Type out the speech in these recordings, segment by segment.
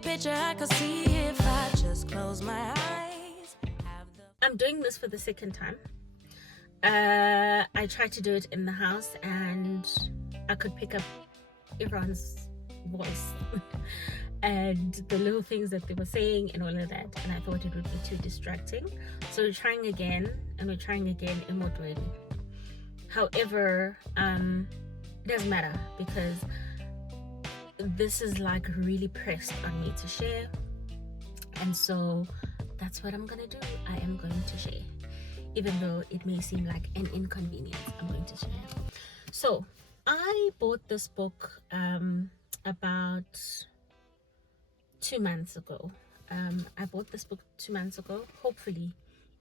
picture I could see if I just close my eyes. I'm doing this for the second time. I tried to do it in the house and I could pick up everyone's voice and the little things that they were saying and all of that, and I thought it would be too distracting. So we're trying again in Modweni. However, it doesn't matter because this is like really pressed on me to share, and so that's what I'm gonna do. I am going to share, even though it may seem like an inconvenience. I'm going to share. So I bought this book about 2 months ago. I bought this book 2 months ago. Hopefully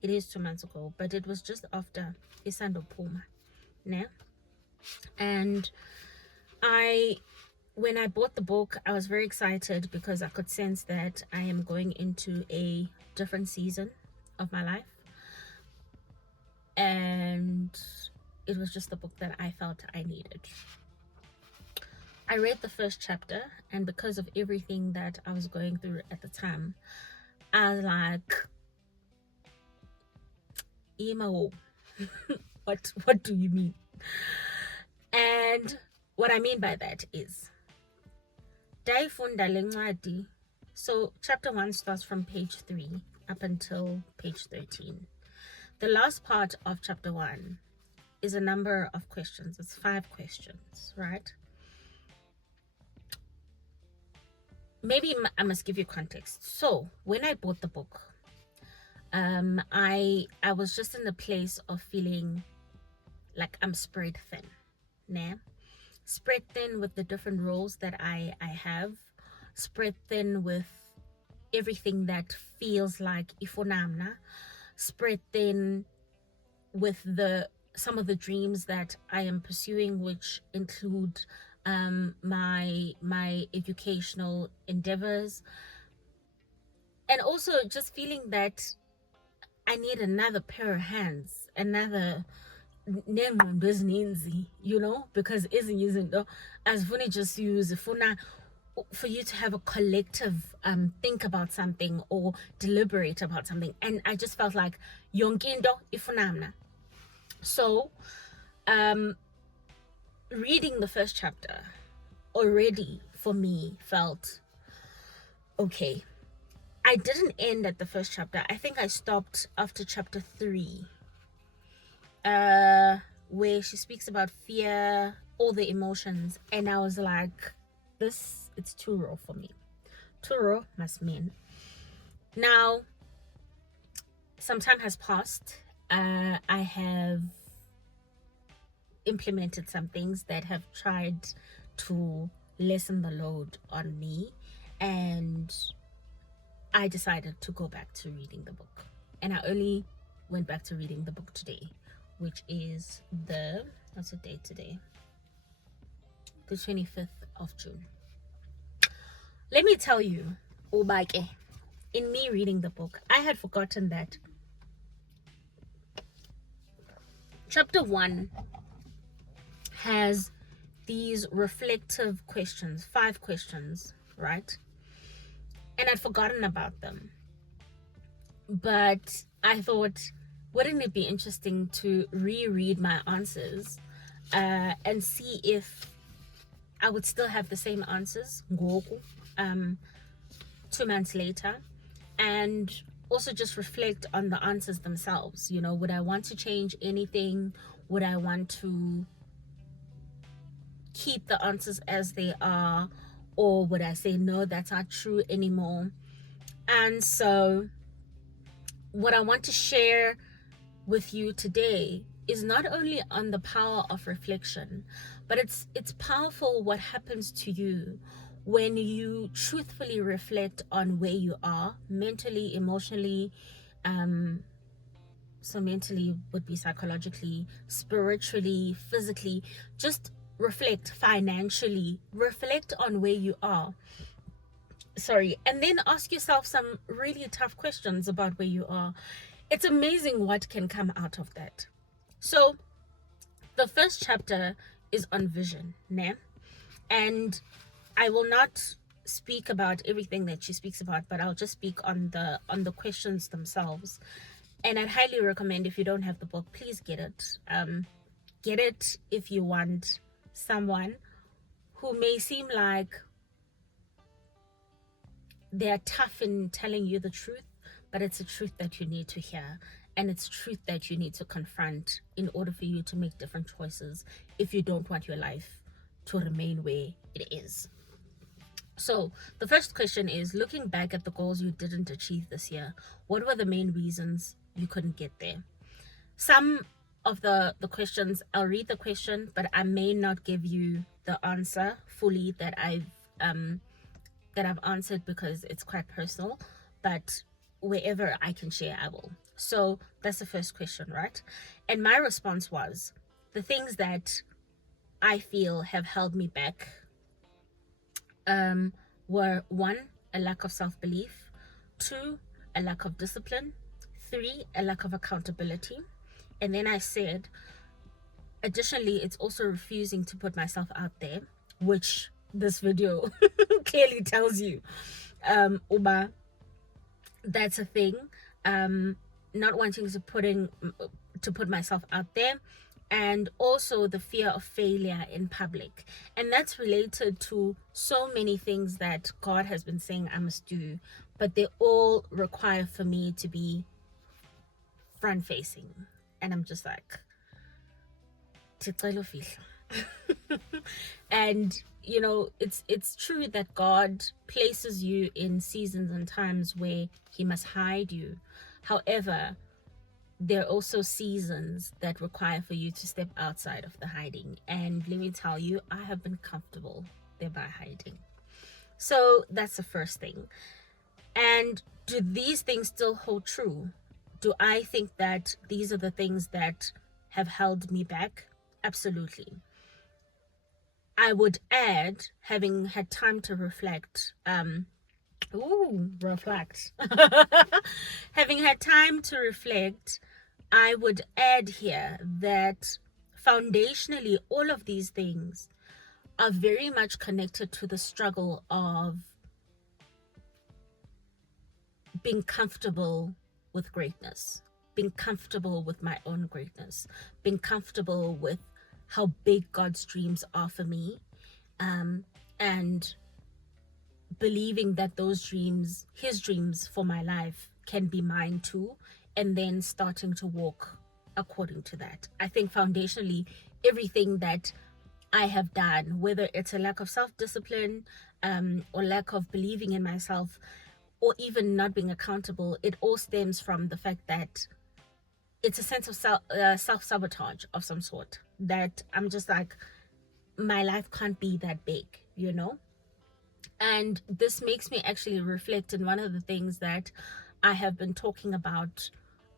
it is 2 months ago, but it was just after Isando Puma. Nah? And when I bought the book, I was very excited because I could sense that I am going into a different season of my life. And it was just the book that I felt I needed. I read the first chapter, and because of everything that I was going through at the time, I was like, Emo, what do you mean? And what I mean by that is, so chapter 1 starts from page 3 up until page 13. The last part of chapter 1 is a number of questions. It's 5 questions, right? Maybe I must give you context. So when I bought the book, I was just in the place of feeling like I'm spread thin. Nah? Spread thin with the different roles that I have, spread thin with everything that feels like ifonamna, spread thin with some of the dreams that I am pursuing, which include my educational endeavors, and also just feeling that I need another pair of hands, another, you know, because isn't as funny just use for you to have a collective think about something or deliberate about something. And I just felt like yonkindo ifunamna. So reading the first chapter already for me felt okay. I didn't end at the first chapter. I think I stopped after chapter 3, where she speaks about fear, all the emotions, and I was like, it's too raw for me. Too raw must mean. Now, some time has passed. I have implemented some things that have tried to lessen the load on me, and I decided to go back to reading the book. And I only went back to reading the book today, which is what's the date today? The 25th of June. Let me tell you, Obake, in me reading the book, I had forgotten that chapter 1 has these reflective questions, 5 questions, right? And I'd forgotten about them. But I thought, wouldn't it be interesting to reread my answers and see if I would still have the same answers 2 months later, and also just reflect on the answers themselves. You know, would I want to change anything? Would I want to keep the answers as they are, or would I say no, that's not true anymore? And so what I want to share with you today is not only on the power of reflection, but it's powerful what happens to you when you truthfully reflect on where you are mentally, emotionally, so mentally would be psychologically, spiritually, physically. Just reflect, financially, reflect on where you are. And then ask yourself some really tough questions about where you are. It's amazing what can come out of that. So the first chapter is on vision, né? And I will not speak about everything that she speaks about, but I'll just speak on the questions themselves. And I'd highly recommend, if you don't have the book, please get it. Get it if you want someone who may seem like they're tough in telling you the truth, but it's a truth that you need to hear, and it's truth that you need to confront in order for you to make different choices if you don't want your life to remain where it is. So the first question is, looking back at the goals you didn't achieve this year, what were the main reasons you couldn't get there? Some of the questions, I'll read the question, but I may not give you the answer fully that I've answered, because it's quite personal, but wherever I can share, I will. So that's the first question, right? And my response was, the things that I feel have held me back were: 1, a lack of self-belief; 2, a lack of discipline; 3, a lack of accountability. And then I said, additionally, it's also refusing to put myself out there, which this video clearly tells you, Uba, that's a thing. Not wanting to put myself out there, and also the fear of failure in public. And that's related to so many things that God has been saying I must do, but they all require for me to be front facing. And I'm just like, and you know, it's true that God places you in seasons and times where he must hide you. However, there are also seasons that require for you to step outside of the hiding. And let me tell you, I have been comfortable there by hiding. So that's the first thing. And do these things still hold true? Do I think that these are the things that have held me back? Absolutely. I would add, having had time to reflect, reflect. Having had time to reflect, I would add here that foundationally, all of these things are very much connected to the struggle of being comfortable with greatness, being comfortable with my own greatness, being comfortable with how big God's dreams are for me, and believing that those dreams, his dreams for my life, can be mine too, and then starting to walk according to that. I think foundationally, everything that I have done, whether it's a lack of self-discipline, or lack of believing in myself, or even not being accountable, it all stems from the fact that it's a sense of self-sabotage of some sort, that I'm just like, my life can't be that big, you know? And this makes me actually reflect in one of the things that I have been talking about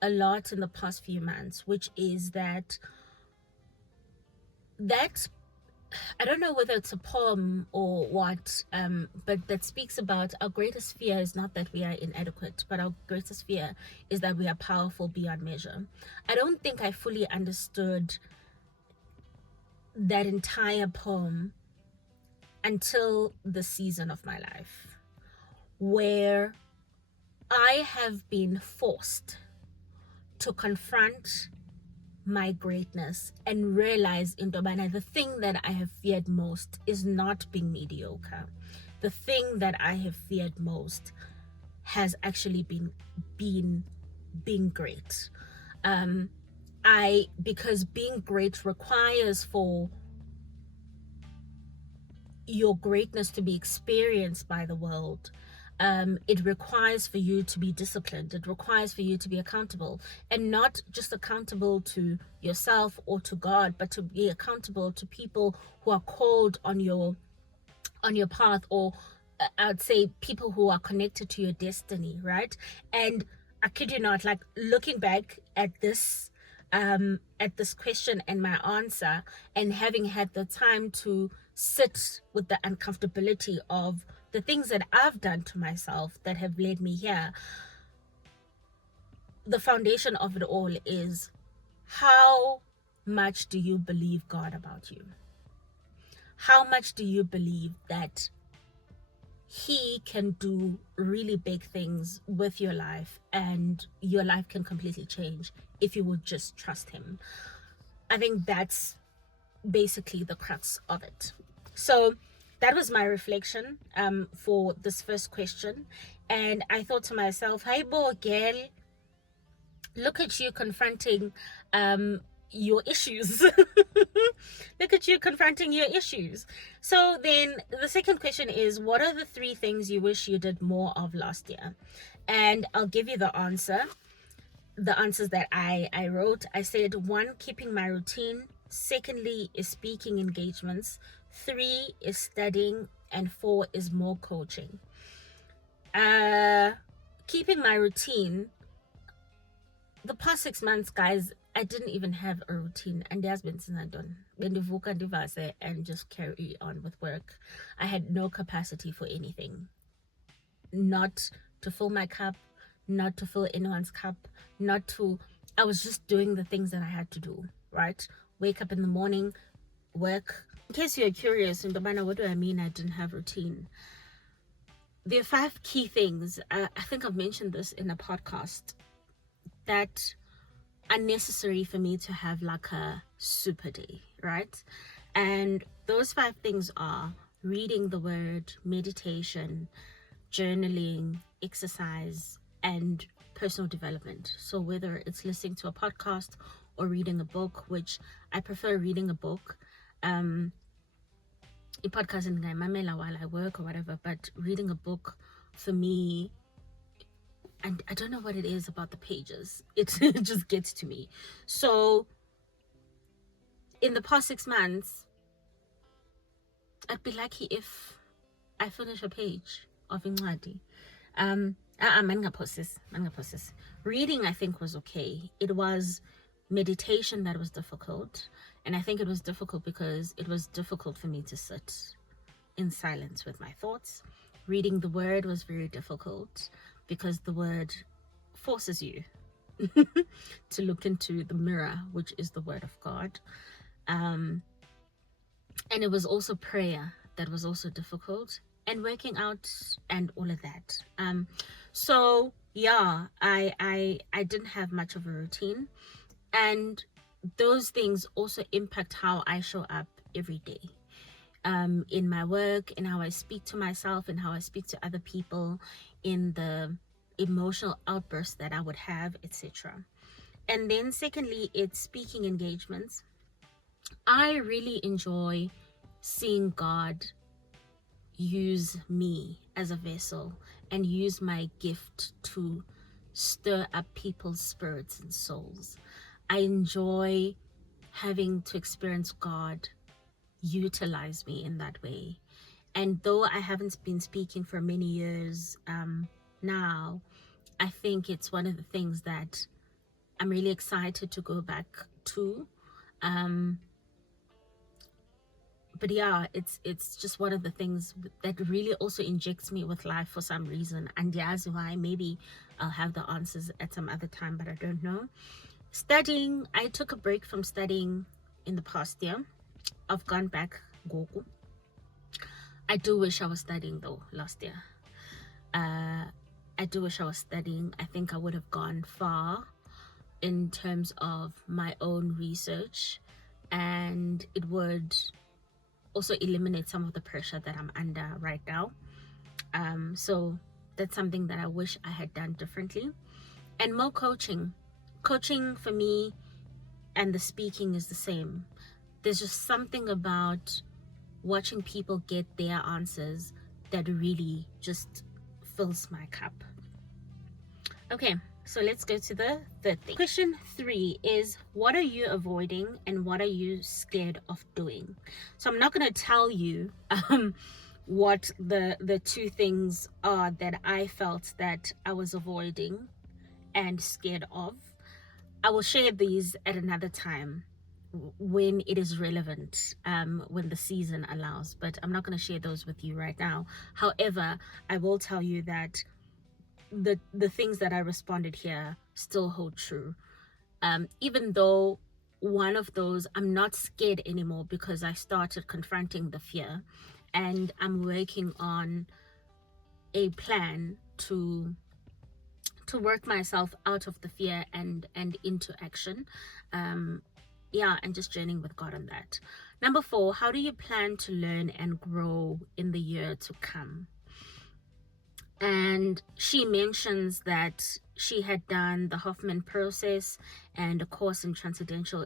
a lot in the past few months, which is that I don't know whether it's a poem or what, but that speaks about our greatest fear is not that we are inadequate, but our greatest fear is that we are powerful beyond measure. I don't think I fully understood that entire poem until the season of my life where I have been forced to confront my greatness and realize, Indobana, the thing that I have feared most is not being mediocre. The thing that I have feared most has actually been being great. Because being great requires for your greatness to be experienced by the world. It requires for you to be disciplined. It requires for you to be accountable, and not just accountable to yourself or to God, but to be accountable to people who are called on your path, or I'd say people who are connected to your destiny, right? And I kid you not, like, looking back at this question and my answer, and having had the time to sit with the uncomfortability of the things that I've done to myself that have led me here, the foundation of it all is, how much do you believe God about you? How much do you believe that he can do really big things with your life, and your life can completely change if you would just trust him. I think that's basically the crux of it. So that was my reflection for this first question. And I thought to myself, hey, boy, girl, look at you confronting your issues. Look at you confronting your issues. So then the second question is, what are the 3 things you wish you did more of last year? And I'll give you the answers that I wrote. I said, 1, keeping my routine. Secondly is speaking engagements. 3 is studying, and 4 is more coaching. Keeping my routine. The past 6 months, guys, I didn't even have a routine, and there's been since I done and just carry on with work. I had no capacity for anything, not to fill my cup, not to fill anyone's cup, not to. I was just doing the things that I had to do. Right, wake up in the morning, work. In case you're curious, what do I mean I didn't have routine? There are 5 key things. I think I've mentioned this in a podcast that are necessary for me to have like a super day, right? And those 5 things are reading the word, meditation, journaling, exercise, and personal development. So whether it's listening to a podcast or reading a book, which I prefer reading a book, a podcast while I work or whatever, but reading a book for me, and I don't know what it is about the pages. It just gets to me. So in the past 6 months, I'd be lucky if I finish a page of Incwadi. Reading, I think, was okay. It was meditation that was difficult. And I think it was difficult because it was difficult for me to sit in silence with my thoughts. Reading the word was very difficult because the word forces you to look into the mirror, which is the word of God. And it was also prayer that was also difficult, and working out and all of that. So yeah, I didn't have much of a routine, and those things also impact how I show up every day, in my work, in how I speak to myself, and how I speak to other people, in the emotional outbursts that I would have, etc. And then secondly, it's speaking engagements. I really enjoy seeing God use me as a vessel and use my gift to stir up people's spirits and souls. I enjoy having to experience God utilize me in that way. And though I haven't been speaking for many years now, I think it's one of the things that I'm really excited to go back to. But yeah, it's just one of the things that really also injects me with life for some reason. And yes, why, maybe I'll have the answers at some other time, but I don't know. Studying, I took a break from studying in the past year. I've gone back. I do wish I was studying though last year. I do wish I was studying. I think I would have gone far in terms of my own research, and it would also eliminate some of the pressure that I'm under right now. So that's something that I wish I had done differently. And more coaching. Coaching for me and the speaking is the same. There's just something about watching people get their answers that really just fills my cup. Okay, so let's go to the third thing. Question 3 is, what are you avoiding and what are you scared of doing? So I'm not going to tell you what the 2 things are that I felt that I was avoiding and scared of. I will share these at another time when it is relevant, when the season allows, but I'm not going to share those with you right now. However, I will tell you that the things that I responded here still hold true, even though one of those, I'm not scared anymore because I started confronting the fear, and I'm working on a plan to work myself out of the fear and into action. Yeah, and just journeying with God on that. Number 4, how do you plan to learn and grow in the year to come? And she mentions that she had done the Hoffman process and a course in transcendental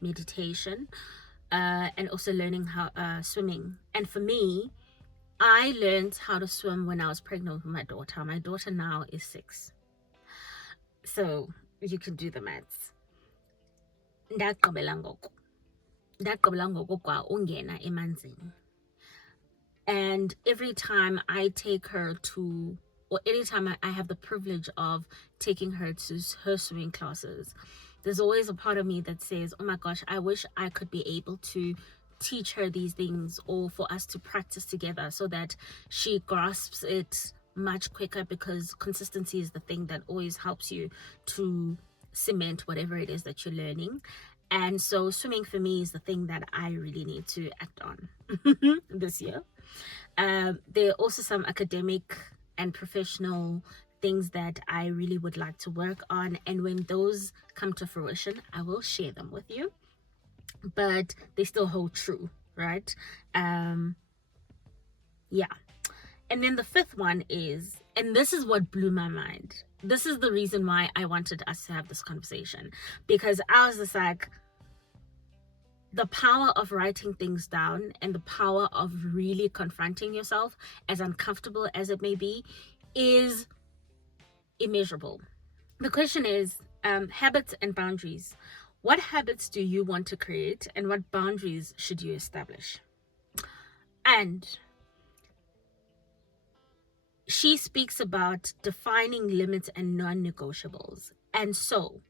meditation, and also learning how swimming. And for me, I learned how to swim when I was pregnant with my daughter. My daughter now is 6, so you can do the maths. Ndaqabela ngoko kwa ungena emanzini. And every time I take her to, or anytime I have the privilege of taking her to her swimming classes, there's always a part of me that says, oh my gosh, I wish I could be able to teach her these things, or for us to practice together so that she grasps it much quicker, because consistency is the thing that always helps you to cement whatever it is that you're learning. And so swimming for me is the thing that I really need to act on this year. There are also some academic and professional things that I really would like to work on, and when those come to fruition, I will share them with you, but they still hold true, right? Yeah. And then the 5th one is, and this is what blew my mind, this is the reason why I wanted us to have this conversation, because I was just like, the power of writing things down and the power of really confronting yourself, as uncomfortable as it may be, is immeasurable. The question is, habits and boundaries. What habits do you want to create, and what boundaries should you establish? And she speaks about defining limits and non-negotiables. And so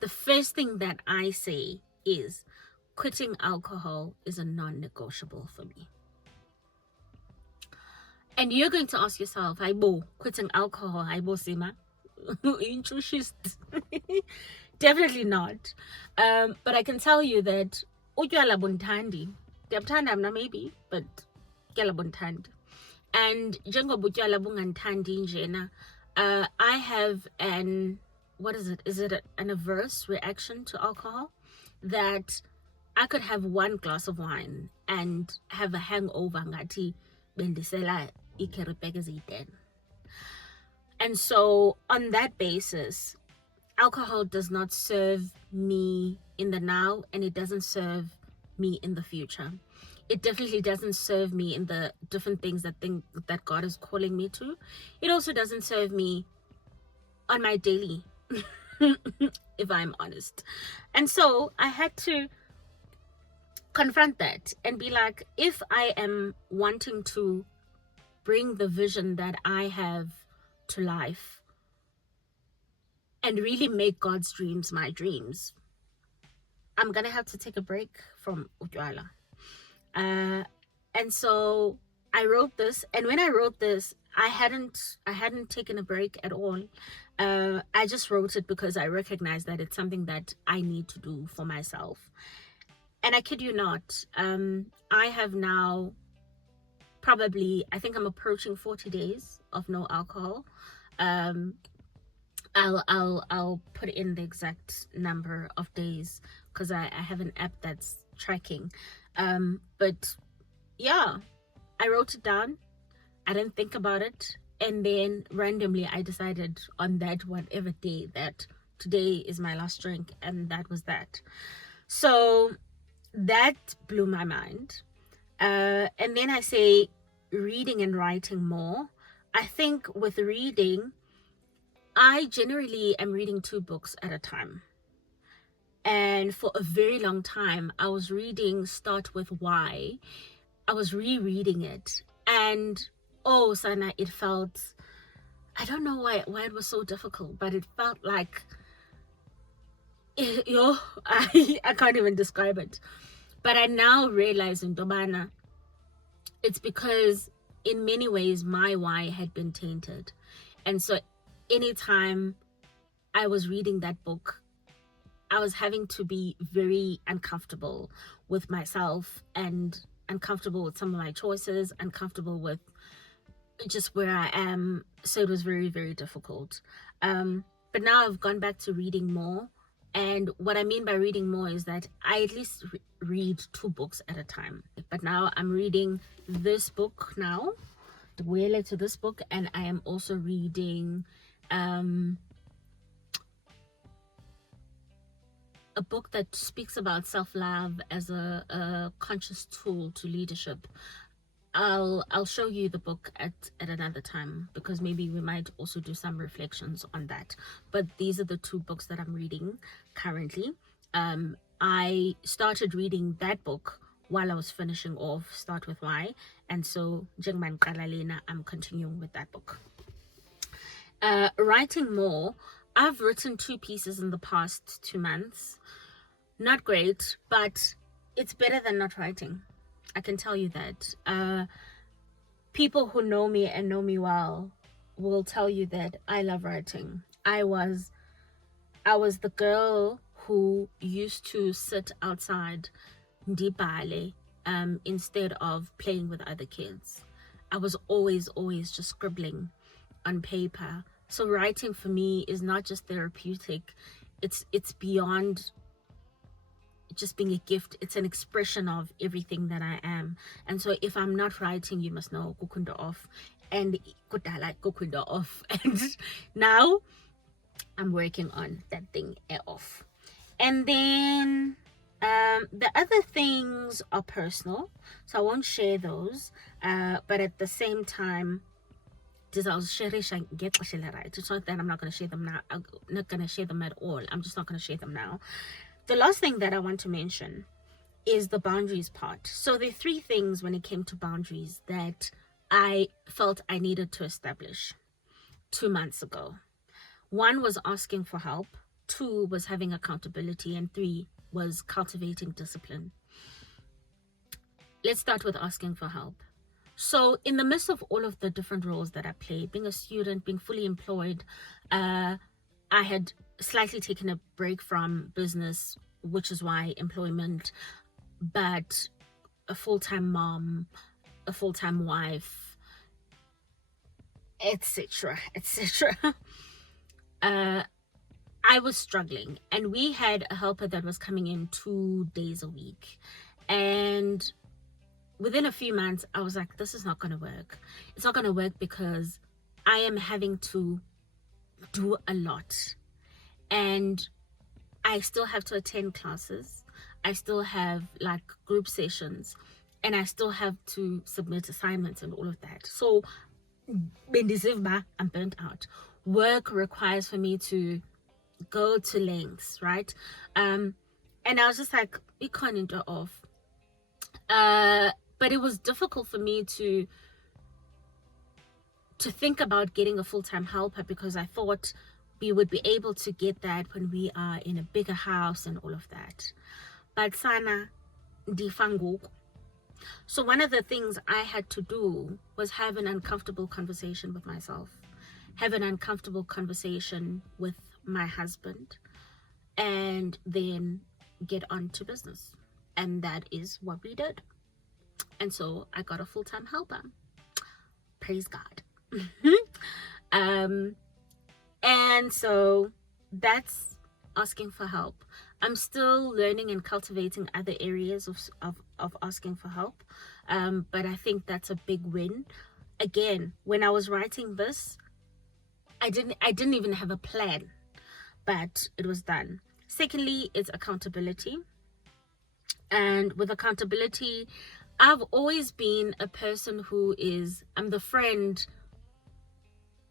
the first thing that I say is, quitting alcohol is a non-negotiable for me. And you're going to ask yourself, Aibo, quitting alcohol, Aibo Sima? Intrusist. Definitely not. But I can tell you that utywala bunthandi. Ndiyabuthanda maybe, but utywala bunthandi. And njengoba utywala bunganthandi njena, I have an, what is it? Is it an averse reaction to alcohol? That I could have 1 glass of wine and have a hangover ngati bendisela ikerepeke ziten. And so on that basis, alcohol does not serve me in the now, and it doesn't serve me in the future. It definitely doesn't serve me in the different things that God is calling me to. It also doesn't serve me on my daily, if I'm honest. And so I had to confront that and be like, if I am wanting to bring the vision that I have to life and really make God's dreams my dreams, I'm gonna have to take a break from utywala. And so I wrote this, and when I wrote this, I hadn't taken a break at all. I just wrote it because I recognized that it's something that I need to do for myself. And I kid you not, I have now probably, I think I'm approaching 40 days of no alcohol. I'll put in the exact number of days because I have an app that's tracking. But yeah, I wrote it down. I didn't think about it. And then randomly I decided on that whatever day that today is my last drink, and that was that. So that blew my mind. And then I say reading and writing more. I think with reading, I generally am reading 2 books at a time. And for a very long time, I was reading Start With Why. I was rereading it. And oh, Sana, it felt, I don't know why it was so difficult, but it felt like, I can't even describe it. But I now realize in Dobana, it's because in many ways my why had been tainted. And so anytime I was reading that book, I was having to be very uncomfortable with myself and uncomfortable with some of my choices, uncomfortable with just where I am. So it was very, very difficult. But now I've gone back to reading more. And what I mean by reading more is that I at least read 2 books at a time. But now I'm reading this book now, related to this book, and I am also reading a book that speaks about self-love as a conscious tool to leadership. I'll show you the book at another time, because maybe we might also do some reflections on that. But these are the 2 books that I'm reading currently. I started reading that book while I was finishing off Start With Why, and so Jengman Kalalena, I'm continuing with that book. Writing more. I've written 2 pieces in the past 2 months. Not great, but it's better than not writing. I can tell you that. People who know me and know me well will tell you that I love writing. I was the girl who used to sit outside ndibale instead of playing with other kids. I was always just scribbling on paper. So writing for me is not just therapeutic. It's beyond just being a gift. It's an expression of everything that I am. And so if I'm not writing, you must know kukunda off, and kudala kukunda off. And now I'm working on that thing off. And then the other things are personal, so I won't share those, but at the same time, it's not that I'm not going to share them now. I'm not going to share them at all. I'm just not going to share them now. The last thing that I want to mention is the boundaries part. So there are 3 things when it came to boundaries that I felt I needed to establish 2 months ago. 1 was asking for help, 2 was having accountability, and 3 was cultivating discipline. Let's start with asking for help. So in the midst of all of the different roles that I played, being a student, being fully employed, I had slightly taken a break from business, which is why employment, but a full-time mom, a full-time wife, etc. I was struggling, and we had a helper that was coming in 2 days a week, and within a few months I was like, this is not going to work. It's not going to work because I am having to do a lot, and I still have to attend classes, I still have like group sessions, and I still have to submit assignments and all of that. So in December, I'm burnt out. Work requires for me to go to lengths, right? And I was just like, you can't enter off. But it was difficult for me to think about getting a full-time helper, because I thought we would be able to get that when we are in a bigger house and all of that. But sana ndifanguku. So one of the things I had to do was have an uncomfortable conversation with myself, have an uncomfortable conversation with my husband, and then get on to business. And that is what we did. And so I got a full-time helper. Praise God. And so that's asking for help. I'm still learning and cultivating other areas of asking for help, but I think that's a big win. Again, when I was writing this, I didn't even have a plan, but it was done. Secondly, it's accountability. And with accountability, I've always been a person I'm the friend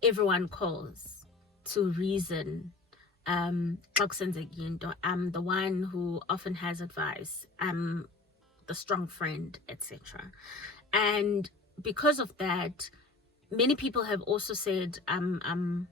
everyone calls to reason. I'm the one who often has advice. I'm the strong friend, etc. And because of that, many people have also said I'm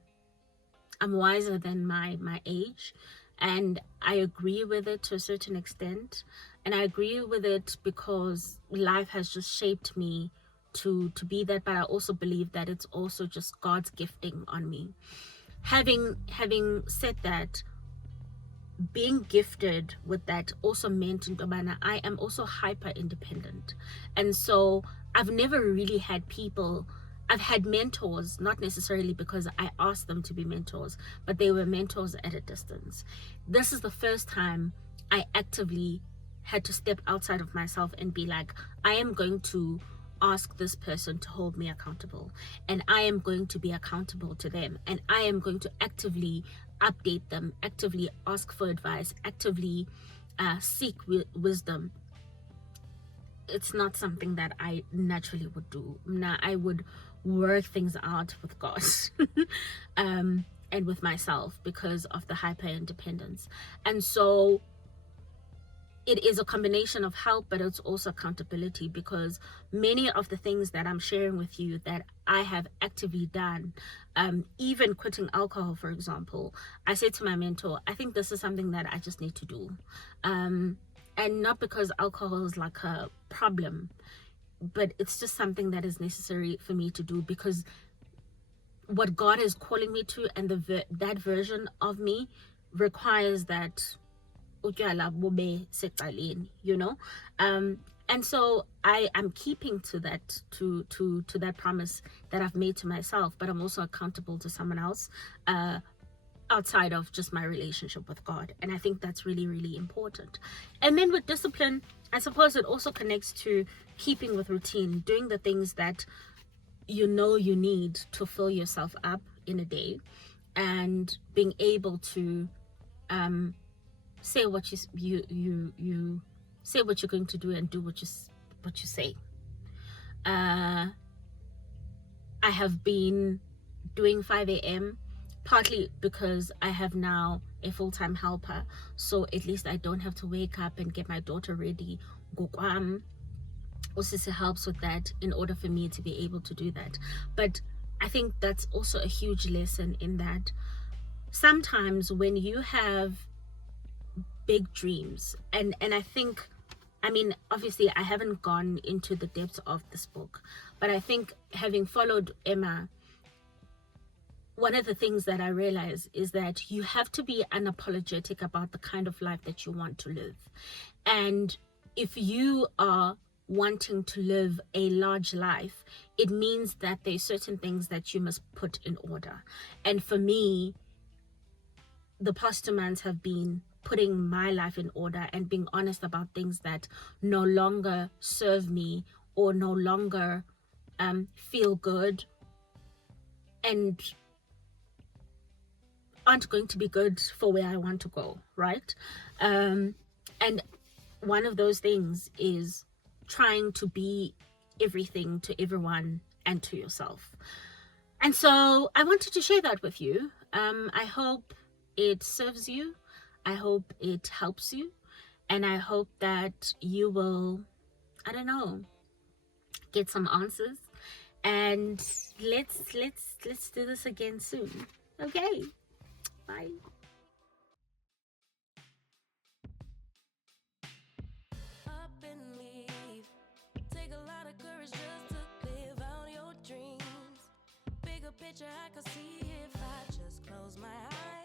wiser than my age, and I agree with it to a certain extent. And I agree with it because life has just shaped me to be that, but I also believe that it's also just God's gifting on me. Having said that, being gifted with that also meant I am also hyper independent, and so I've never really had people I've had mentors, not necessarily because I asked them to be mentors, but they were mentors at a distance. This is the first time I actively had to step outside of myself and be like, I am going to ask this person to hold me accountable, and I am going to be accountable to them, and I am going to actively update them, actively ask for advice, actively seek wisdom. It's not something that I naturally would do. Now I would work things out with God and with myself because of the hyper independence. And so it is a combination of help, but it's also accountability, because many of the things that I'm sharing with you that I have actively done, even quitting alcohol, for example, I said to my mentor, I think this is something that I just need to do. And not because alcohol is like a problem, but it's just something that is necessary for me to do, because what God is calling me to, and that version of me requires that, you know. And so I am keeping to that, to that promise that I've made to myself, but I'm also accountable to someone else, outside of just my relationship with God. And I think that's really, really important. And then with discipline, I suppose it also connects to keeping with routine, doing the things that you know you need to fill yourself up in a day, and being able to say what you say what you're going to do, and do what you say. I have been doing 5 a.m. partly because I have now a full-time helper, so at least I don't have to wake up and get my daughter ready. Osisi helps with that in order for me to be able to do that. But I think that's also a huge lesson, in that sometimes when you have big dreams, and I think, I mean, obviously I haven't gone into the depths of this book, but I think having followed Emma, one of the things that I realize is that you have to be unapologetic about the kind of life that you want to live. And if you are wanting to live a large life, it means that there's certain things that you must put in order. And for me, the past 2 months have been putting my life in order and being honest about things that no longer serve me, or no longer feel good, and aren't going to be good for where I want to go, right? And one of those things is trying to be everything to everyone and to yourself. And so I wanted to share that with you. I hope it serves you. I hope it helps you. And I hope that you will, I don't know, get some answers. And let's do this again soon. Okay. Bye. Up and leave. Take a lot of courage just to live out your dreams. Bigger picture I could see if I just close my eyes.